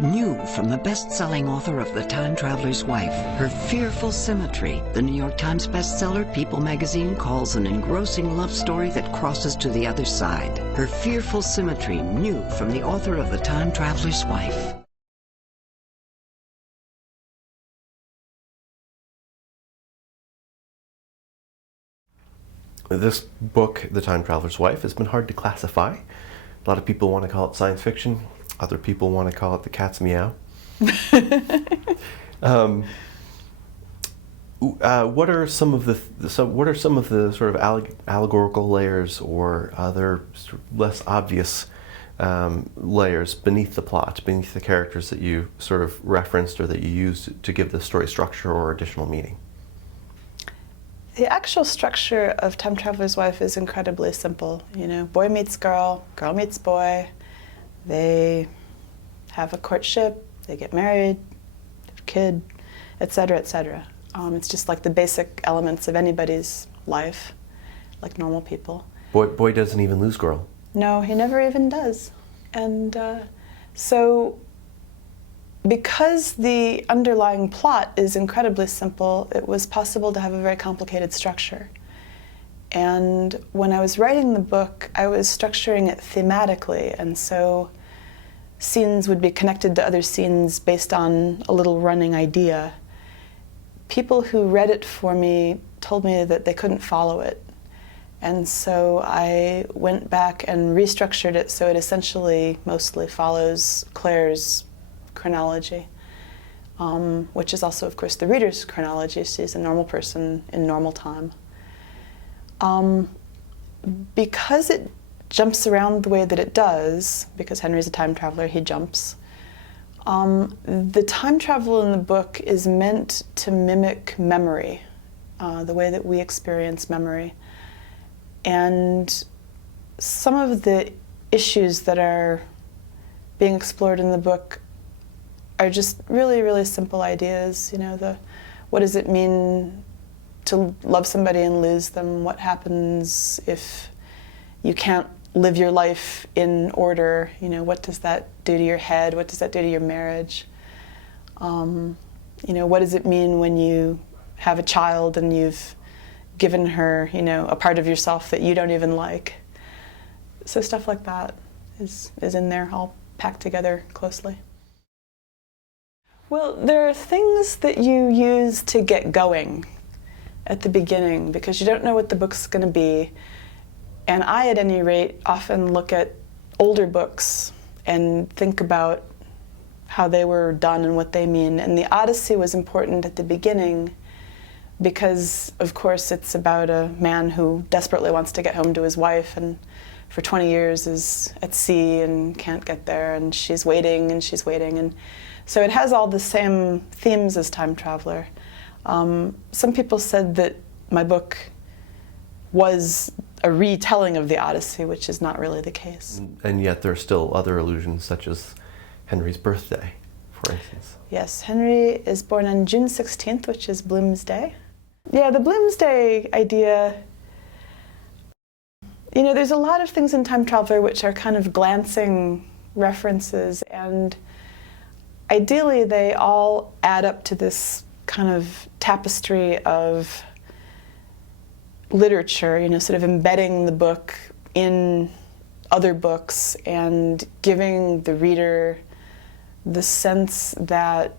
New from the best-selling author of The Time Traveler's Wife, Her Fearful Symmetry, the New York Times bestseller People magazine calls an engrossing love story that crosses to the other side. Her Fearful Symmetry, new from the author of The Time Traveler's Wife. This book, The Time Traveler's Wife, has been hard to classify. A lot of people want to call it science fiction. Other people want to call it the cat's meow. What are some of the sort of allegorical layers or other sort of less obvious layers beneath the plot, beneath the characters that you sort of referenced or that you used to give the story structure or additional meaning? The actual structure of Time Traveler's Wife is incredibly simple. You know, boy meets girl, girl meets boy. They have a courtship, they get married, have a kid, etc., etc. It's just like the basic elements of anybody's life, like normal people. Boy doesn't even lose girl. No, he never even does. And so because the underlying plot is incredibly simple, it was possible to have a very complicated structure. And when I was writing the book, I was structuring it thematically, and so scenes would be connected to other scenes based on a little running idea. People who read it for me told me that they couldn't follow it. And so I went back and restructured it so it essentially mostly follows Claire's chronology, which is also, of course, the reader's chronology. She's a normal person in normal time. Because it jumps around the way that it does, because Henry's a time traveler, he jumps, the time travel in the book is meant to mimic memory, the way that we experience memory. And some of the issues that are being explored in the book are just really, really simple ideas. You know, what does it mean to love somebody and lose them? What happens if you can't live your life in order? You know, what does that do to your head? What does that do to your marriage? You know, what does it mean when you have a child and you've given her, you know, a part of yourself that you don't even like? So stuff like that is in there, all packed together closely. Well, there are things that you use to get going at the beginning because you don't know what the book's going to be. And I, at any rate, often look at older books and think about how they were done and what they mean. And the Odyssey was important at the beginning because, of course, it's about a man who desperately wants to get home to his wife and for 20 years is at sea and can't get there, and she's waiting and she's waiting. And so it has all the same themes as Time Traveler. Some people said that my book was a retelling of the Odyssey, which is not really the case. And yet there are still other allusions, such as Henry's birthday, for instance. Yes, Henry is born on June 16th, which is Bloomsday. Yeah, the Bloomsday idea, you know, there's a lot of things in Time Traveler which are kind of glancing references, and ideally they all add up to this kind of tapestry of literature, you know, sort of embedding the book in other books and giving the reader the sense that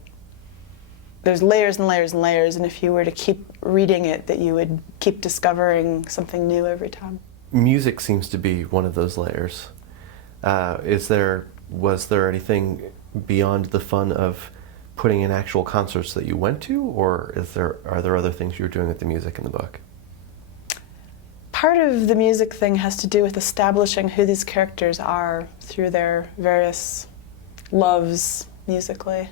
there's layers and layers and layers, and if you were to keep reading it, that you would keep discovering something new every time. Music seems to be one of those layers. Was there anything beyond the fun of putting in actual concerts that you went to, or are there other things you were doing with the music in the book? Part of the music thing has to do with establishing who these characters are through their various loves musically.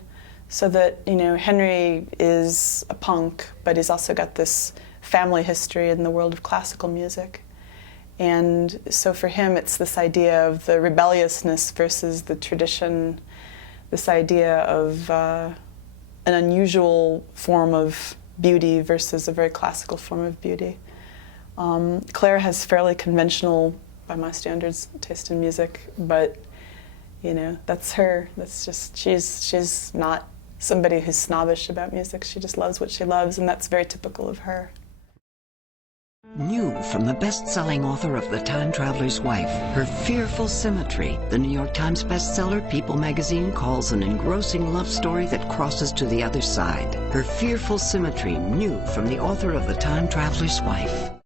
So that, you know, Henry is a punk, but he's also got this family history in the world of classical music. And so for him, it's this idea of the rebelliousness versus the tradition, this idea of an unusual form of beauty versus a very classical form of beauty. Claire has fairly conventional, by my standards, taste in music, but You know, that's her. That's just, she's not somebody who's snobbish about music. She just loves what she loves, and that's very typical of her. New from the best-selling author of The Time Traveler's Wife, her fearful symmetry, the New York Times bestseller People magazine calls an engrossing love story that crosses to the other side. Her fearful symmetry, new from the author of The Time Traveler's Wife.